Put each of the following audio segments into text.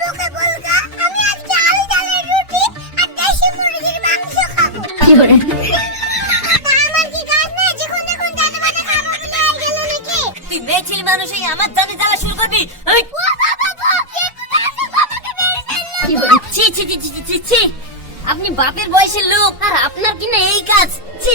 মুখে বলগা আমি আজকে আলু ডালের রুটি আর দেশি মুরগির মাংস খাব। আমার কি তুই মেয়ে ছেলে মানুষ জানে জ্বালা শুরু করবি। ছি ছি ছি, ছি ছি আপনি বাপের বয়সের লোক আর আপনার কিনা এই কাজ? ছি।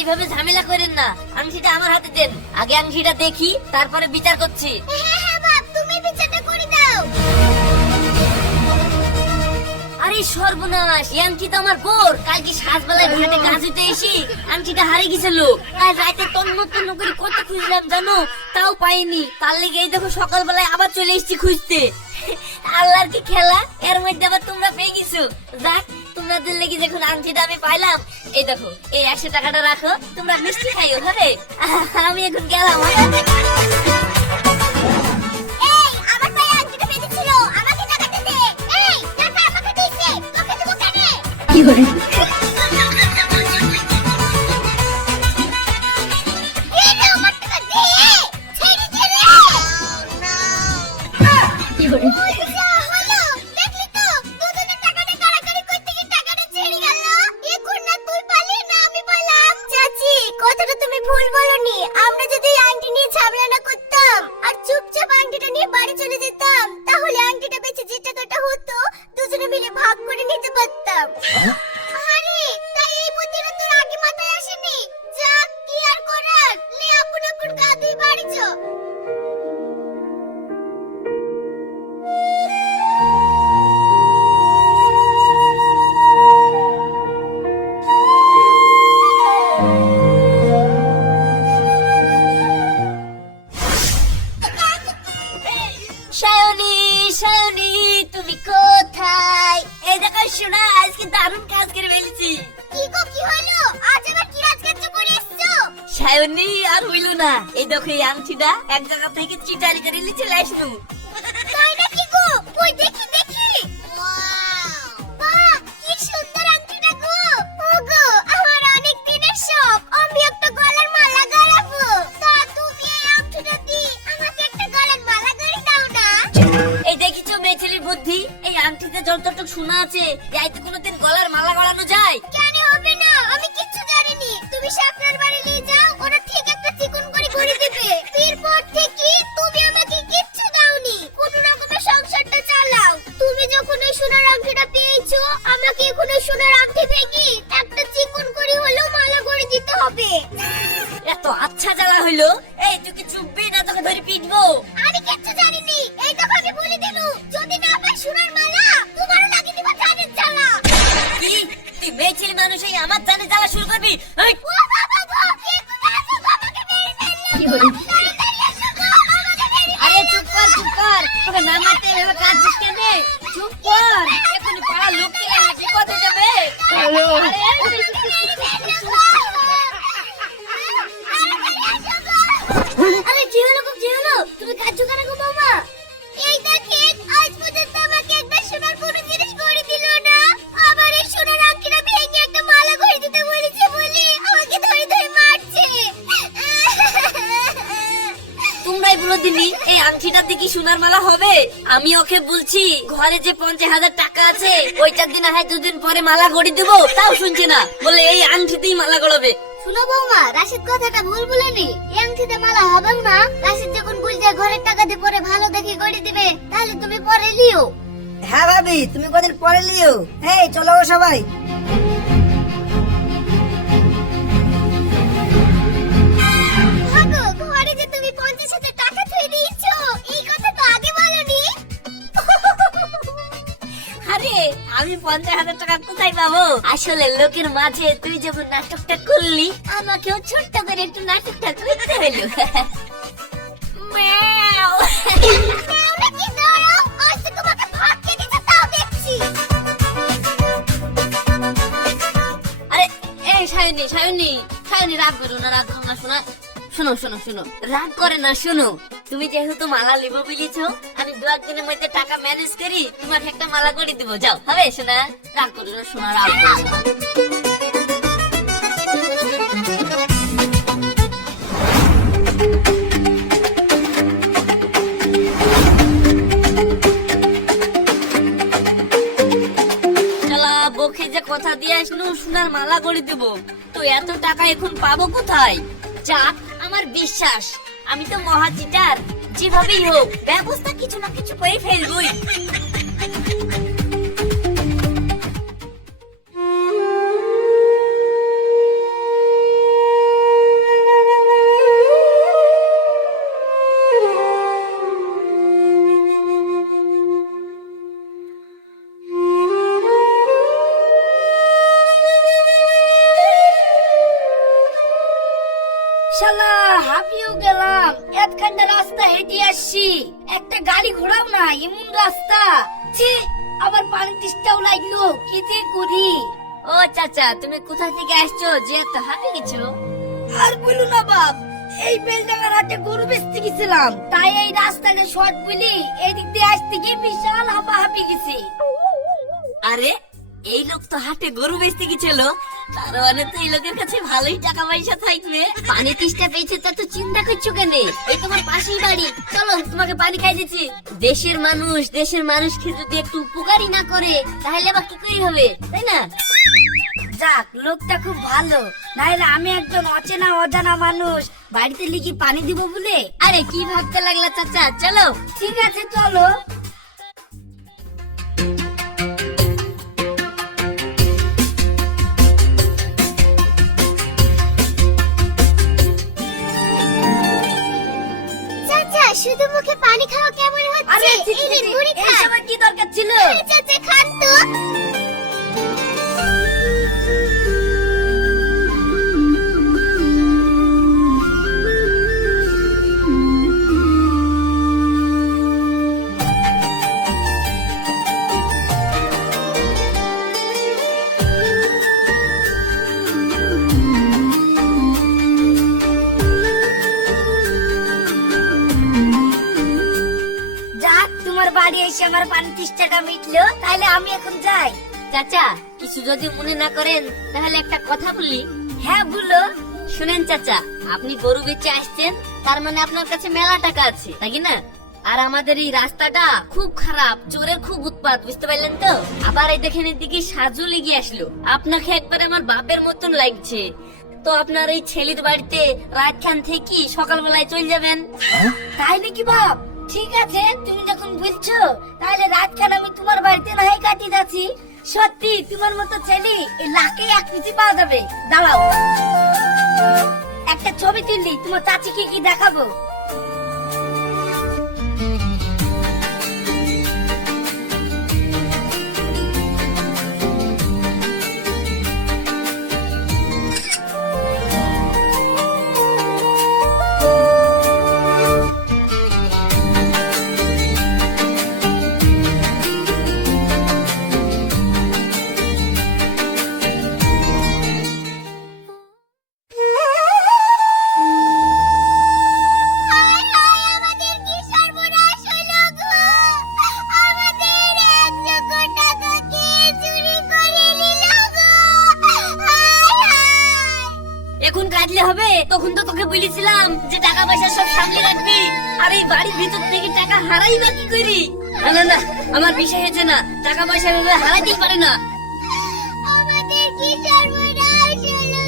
এইভাবে ঝামেলা করেন না। আংটিটা আমার হাতে দেন। আগে আংটিটা দেখি তারপরে বিচার করছি। হ্যাঁ হ্যাঁ বাপ তুমি বিচারটা করে দাও। আরে সর্বনাশ এই আংটি তো আমার বোর। কালকে সাজবেলায় ঘাটে হইতে এসি আংটিটা হারিয়ে গেছিল আর রাতে তন্ন তন্ন করে কত খুঁজলাম জানো? তাও পাইনি। তার লেগে এই দেখো সকালবেলায় আবার চলে এসেছি খুঁজতে। আল্লাহর কি খেলা? এর মধ্যে আবার তোমরা পেয়ে গেছো। যাক তোমাদের লেগে যখন আংটিটা আমি পাইলাম এই দেখো এই একশো টাকাটা রাখো তোমরা মিষ্টি খাইও হবে? আমি এখন গেলাম। কি আংটিটা নিয়ে বাড়ি চলে যেতাম। তাহলে আংটিটা বেচে যে টাকাটা হতো, দুজনে মিলে ভাগ করে নিতে পারতাম। সায়নি আর হইল না। এই দেখো এই আংটিটা, এক জায়গা থেকে চিটারি করে নিচে তাই নাকি গো? দেখি আমি ওকে বলছি ঘরে যে পঞ্চাশ হাজার টাকা আছে ওইটার দিন হয় দুদিন পরে মালা গড়ি দেবো তাও শুনছে না। বলে এই আংটিতেই মালা গড়াবে। শুনো বৌমা রাশিদ কথাটা ভুল বলেনি। এই আংটিতে মালা হবে না। রাশিদ যখন বলছে ঘরের টাকা দিয়ে পরে ভালো দেখে গড়ি দিবে তাহলে তুমি পরে লিও। হ্যাঁ ভাবি তুমি কদিন পরে লিও? এই চলো গো সবাই। আমি পঞ্চাশ হাজার টাকা কোথায় পাবো? আসলে লোকের মাঝে তুই যখন নাটকটা করলি, আমাকেও ছোট্ট করে একটু নাটকটা করতে হলো। আরে, এই সায়নি সায়নি সায়নি, রাগ করো না, রাগ করো না, শোনা, শোনো শোনো শোনো, রাগ করে না, শোনো। তুমি যেহেতু মালা লিব বলেছ দু একদিনের মধ্যে টাকা ম্যানেজ করি, তোমাকে একটা মালা করে দিব। যাও, হবে শোনা রাগ করো না শোনা রাগ বকে যে কথা দিয়ে আসলো, সোনার মালা করে দেব। তো এত টাকা এখন পাবো কোথায়? যাক, আমার বিশ্বাস। আমি তো মহা চিটার যেভাবেই হোক। ব্যবস্থা কিছু না কিছু করে ফেলবই। গেলাম এতখানটা রাস্তা হেঁটে আসছি। একটা গাড়ি ঘোড়াও না এমন রাস্তা। ছি, আবার পানি তিষ্টাও লাগল কি করি। ও চাচা, তুমি কোথা থেকে আসছো? যে এত হাঁপিয়ে গেছো। আর বলো না বাপ, এই বেলডাঙ্গার হাটে গরু বেচতে গেছিলাম। তাই এই রাস্তাটা শর্ট বলি, এদিক দিয়ে আসতে গিয়ে বিশাল হাঁপা হাঁপিয়ে গেছি। আরে এই লোক তো হাটে গরু বেচতে গেছিল। তার মানে তো এই লোকের কাছে ভালোই টাকা পয়সা থাকবে। পানি তিষ্টা পেয়েছে তা তো চিন্তা করছ কেন? এই তোমার পাশেই বাড়ি। চলো তোমাকে পানি খাই দিচ্ছি। দেশের মানুষ দেশের মানুষকে যদি একটু উপকারই না করে তাহলে আবার কি করে হবে? তাই না? যাক লোকটা খুব ভালো। নাহলে আমি একজন অচেনা অজানা মানুষ। বাড়িতে লিখি পানি দিব বলে? আরে কি ভাবতে লাগলা চাচা? চলো। ঠিক আছে চলো। এসে আমার পানি তিষ্টাটা মিটলো তাহলে আমি এখন যাই। চাচা কিছু যদি মনে না করেন তাহলে একটা কথা বলি। হ্যাঁ বলো। শুনেন চাচা আপনি গরু বেচে আসছেন তার মানে আপনার কাছে মেলা টাকা আছে নাকি না? আর আমাদের এই রাস্তাটা খুব খারাপ চোরের খুব উৎপাত বুঝতে পারলেন তো? আবার এই দেখেন এদিকে সাজু লেগে আসলো। আপনাকে একবার আমার বাপের মতন লাগছে। তো আপনার এই ছেলের বাড়িতে রাত খান থেকে সকালবেলায় চলে যাবেন। তাই নাকি বাপ? ঠিক আছে, তুমি যখন বুঝছ তাহলে রাত খান আমি তোমার বাড়িতে নাই কাটি যাচ্ছি? সত্যি, তোমার মতো ছেলে এই লাকে এক কিছু পাওয়া যাবে। দাঁড়াও। একটা ছবি তুললি, তোমার চাচিকে কি দেখাবো? বিষয় হয়েছে না টাকা পয়সা এভাবে হারাইতেই পারে না। আমাদের কি সর্বনাশ হলো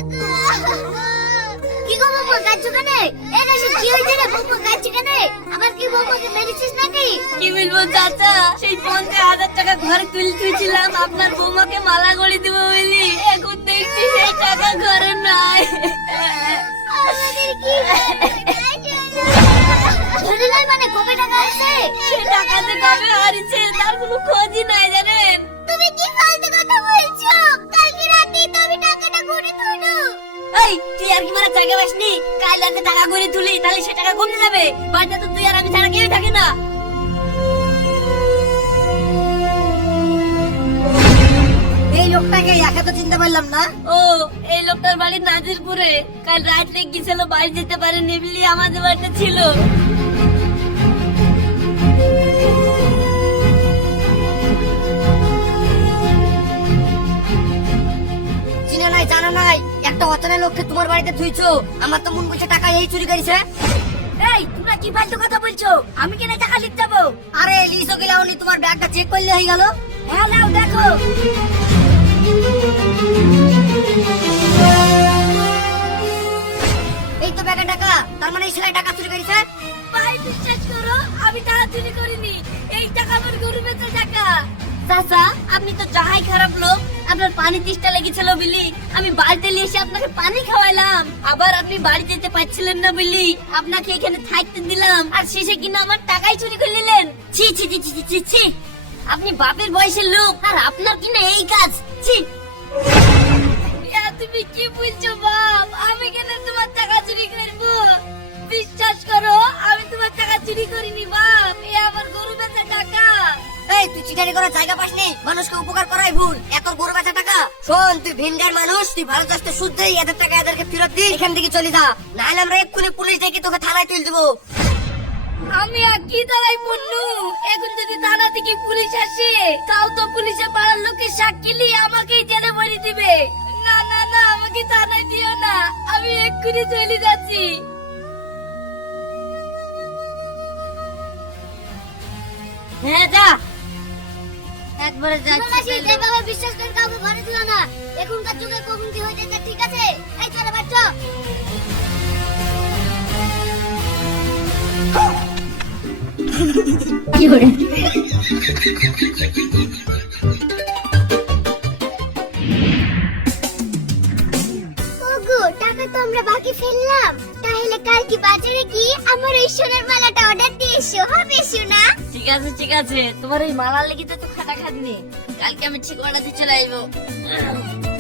কি গো বাবা কাঁদছো কেন? এই না কি হয়েছে রে? বৌমা কাঁদছো কেন? আবার কি বৌমাকে মেরেছিস নাকি? কি বলব চাচা? সেই পঞ্চাশ হাজার টাকা ঘরে তুলে তুলছিলাম আপনার বৌমাকে মালা গড়ি দেবো বলি। এখন দেখছি সেই টাকা ঘরে নাই। আমাদের কি সে টাকা যে কবে হারিয়েছে তার কোনো খোঁজই নাই জানেন? তুমি কি ফালতু কথা বলছো? কালকে রাতে তো আমি টাকাটা করে তুলো এই তুই আর কি মারা জায়গা পাসনি? কাল রাতে টাকা করে তুলি তাহলে সে টাকা কমে যাবে। বাড়িতে তো তুই আর আমি ছাড়া কেউই থাকে না। এই লোকটাকে একা তো চিনতে পারলাম না। ও এই লোকটার বাড়ি নাজিরপুরে। কাল রাতে গিয়েছিল বাড়ি যেতে পারে নিবলি আমাদের বাড়িতে ছিল। নাই জানা নাই একটা অচেনা লোককে তোমার বাড়িতে থুইছো আমার তো মন বলছে টাকা এই চুরি করেছে। এই তোমরা কি ফালতু কথা বলছো? আমি কেন টাকা লিখতে যাব? আরে লিসো গেলাওনি তোমার ব্যাগটা চেক করলে হয়ে গেল। হ্যাঁ নাও দেখো। এই তো ব্যাগের টাকা তার মানে এই ছেলে টাকা চুরি করেছে? ভাই বিশ্বাস করো আমি টাকা চুরি করিনি। এই টাকা আমার গরু বেচে টাকা চাচা আপনি তো যাহাই খারাপ লোক আপনার পানি তিষ্টা লেগেছিল বলি। আমি বাড়িতে নিয়ে এসে আপনাকে পানি খাওয়াইলাম। আবার আপনি বাড়ি যেতে পারছিলেন না বলি। আপনাকে এখানে থাকতে দিলাম। আর শেষে কিনা আমার টাকাই চুরি করে নিলেন। ছি ছি ছি ছি ছি, ছি আপনি বাপের বয়সের লোক আর আপনার কিনা এই কাজ। ছি। তুমি কি বলছো বাপ? আমি কেন তোমার টাকা চুরি করব? বিশ্বাস করো আমি তোমার টাকা চুরি করিনি বাপ। এ আমার গরু বেচা টাকা। এই তুই চিটারি করার জায়গা পাসনি মানুষকে উপকার করাই ভুল। এত গরু বেচা টাকা। শোন তুই ভিন্ডার মানুষ তুই ভালো চাষতে শুদ্ধই এদের টাকা এদেরকে ফেরত দি এখান থেকে চলে যা। নাহলে আমরা এক্ষুনি পুলিশ ডেকে তোকে থানায় তুলে দেবো। আমি আর কি দাঁড়াই পড়লু এখন যদি থানা থেকে পুলিশ আসে তাও তো পুলিশে পাড়ার লোকের সাক্ষী নিয়ে আমাকেই জেলে ভরি দিবে। না না না আমাকে থানায় দিও না। আমি এক্ষুনি চলে যাচ্ছি। হ্যাঁ যা। একবারে যেভাবে বিশ্বাস করে কাউকে ঘরে দিও না। এখনকার যুগে হয়ে যাচ্ছে ঠিক আছে? এই চলে বাচ্চা টাকা তো আমরা বাকি ফেললাম। তাহলে কাল কি বাজারে কি আমার ওই সোনার মালাটা অর্ডার দিয়ে এসো হবে সোনা ঠিক আছে ঠিক আছে। তোমার এই মালা লেগে তো খাটনি কালকে আমি ঠিক অর্ডার চলে আসব।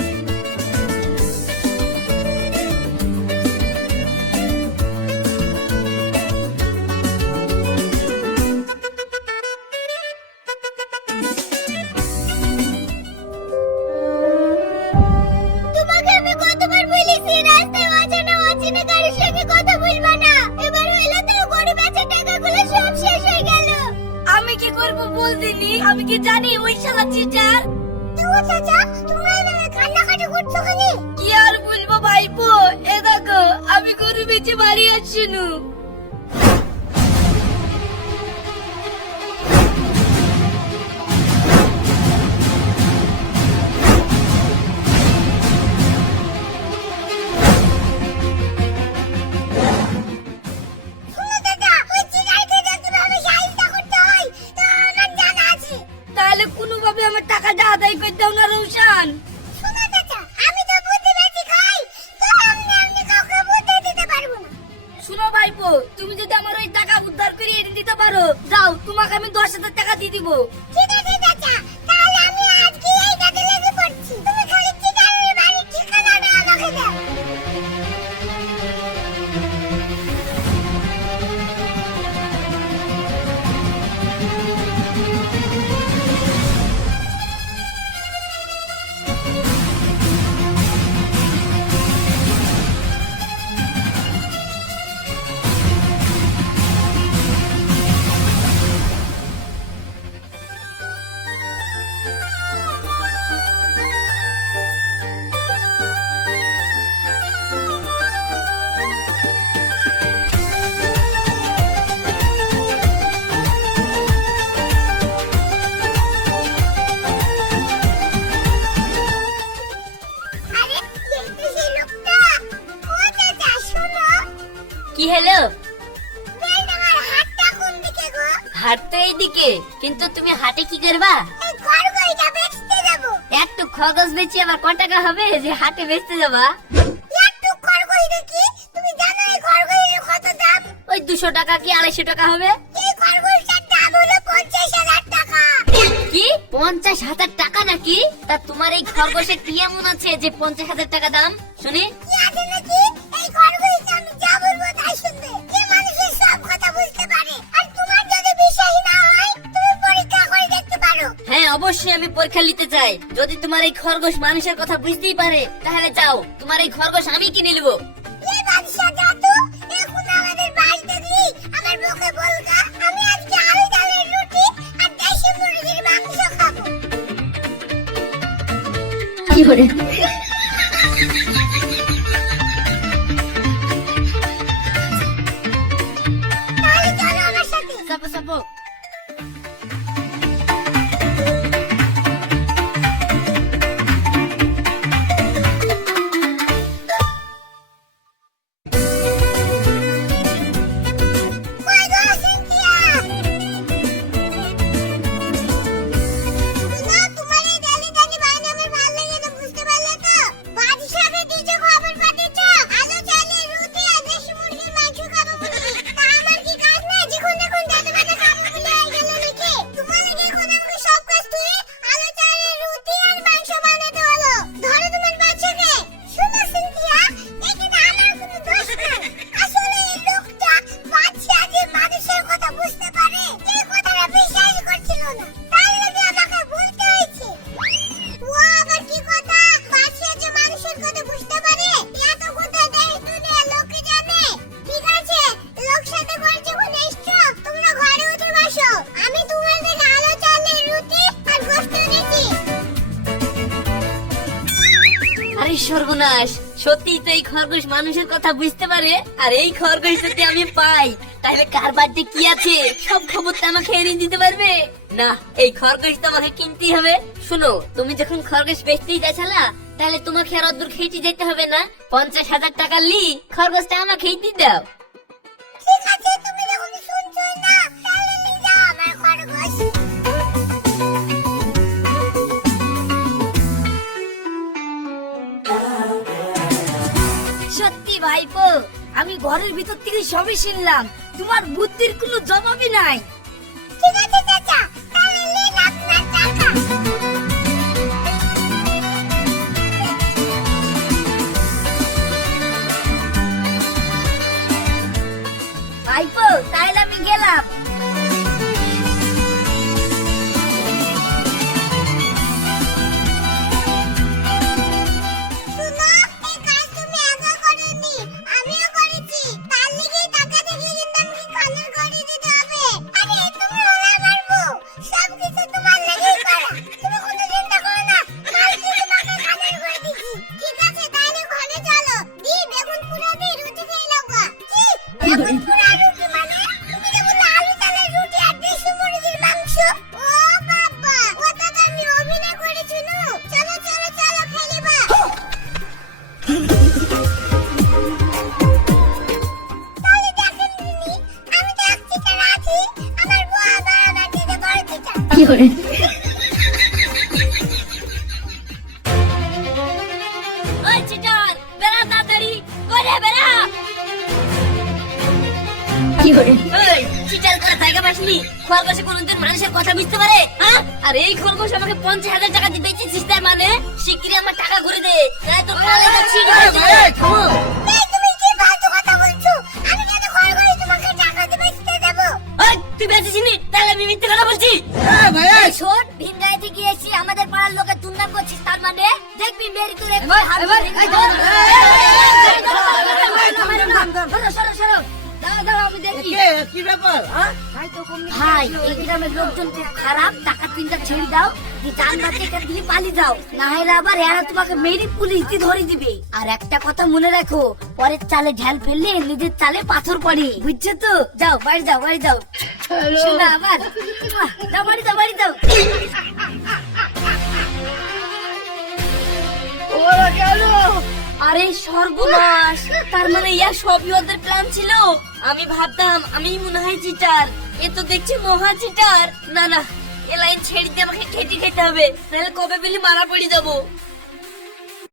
শালা চিটার তুই চাচা? তোমরা এভাবে কান্নাকাটি করছ কেন? কি আর বলব ভাইপো? এ দেখো আমি গরু বেচে বাড়ি আসছিনু টাকাটা কই করে দাও না রৌশান। শোনা চাচা আমি তো বুদ্ধি বেশি খাই। তো আমি আমি কাউকে বুদ্ধি দিতে পারব না। শুনো ভাইপো তুমি যদি আমার ওই টাকা উদ্ধার করে এনে দিতে পারো যাও তোমাকে আমি দশ হাজার টাকা দিয়ে দিব। ঠিক আছে করবা একটু খরগোশ বেচি আবার ক টাকা হবে? যে হাটে বেচতে যাবা। একটু কত ওই দুশো টাকা কি আড়াইশো টাকা হবে? কি? পঞ্চাশ হাজার টাকা নাকি? তা তোমার এই খরগোশে কি এমন আছে যে পঞ্চাশ হাজার টাকা দাম? শুনি। কি আছে নাকি? এই খরগোশটা আমি যা বলব তাই শুনবে। অবশ্যই আমি পরীক্ষা নিতে চাই। যদি তোমার এই খরগোশ মানুষের কথা বুঝতেই পারে তাহলে যাও। তোমার এই খরগোশ আমি কিনে নেব। কি বাদশা সর্বনাশ। সত্যি তো এই খরগোশ মানুষের কথা বুঝতে পারে? আর এই খরগোশ যদি আমি পাই, তাহলে কার বাড়িতে কি আছে? সব খবর তো আমাকে এনে দিতে পারবে। না, এই খরগোশ তো আমাকে কিনতেই হবে। শুনো, তুমি যখন খরগোশ বেচতেই যাচ্ছালা, তাহলে তোমাকে আর অদূর খেতে যেতে হবে না। পঞ্চাশ হাজার টাকা লি, খরগোশটা আমাকেই দিয়ে দাও। ঠিক আছে, তুমি যখন শুনছো না, তাহলে আমার খরগোশ। ভাইপো আমি ঘরের ভিতর থেকে সবই শুনলাম। তোমার বুদ্ধির কোনো জবাবই নাই। ওই চিটার বেড়া তাড়াতাড়ি করে বেড়া! ওই, চিটার করে থাকা পাসনি? খরগোশে কোনদিন মানুষের কথা বুঝতে পারে হ্যাঁ? আর এই খরগোশ আমাকে পঞ্চাশ হাজার টাকা দিতে দিচ্ছিস তার মানে শিগগিরই আমার টাকা ঘুরে দে। নাই তো কালে তো ছিঁড়ে যাবে। এই, তুমি কি ফালতু কথা বলছো? আমি কেন খরগোশ তোমাকে টাকা দিয়ে বেচতে যাব? ওই, তুই বেঁচেছিস তাহলে আমি মিথ্যে কথা বলছি। এই শোন ভিনগাঁয়ে থেকে এসে আমাদের পাড়ার লোকের দুর্নাম করছিস তার মানে? দেখবি মেরি তোর হ্যাঁ? ভাই এই গ্রামের লোকজন খুব খারাপ। টাকা তিনটা ছেড়ে দাও পালিয়ে যাও। না হলে আবার এরা তোমাকে মেরি পুলিশ দিয়ে ধরে দিবে। আর একটা কথা মনে রাখো পরের চালে ঢাল ফেললে নিজের চালে পাথর পড়ে। বুঝছ তো? যাও বাড়ি যাও বাড়ি যাও। শোনা আবার। যাও বাড়ি যাও বাড়ি যাও। আরে সর্বনাশ, তার মানে ইয়া সবই ওদের প্ল্যান ছিল? আমি ভাবতাম আমি মনে হয় চিটার এ তো দেখছি মহা চিটার না না, এ লাইন ছেড়ে দিয়ে আমাকে খেটে খেতে হবে। নাহলে কবে বিলি মারা পড়ে যাব?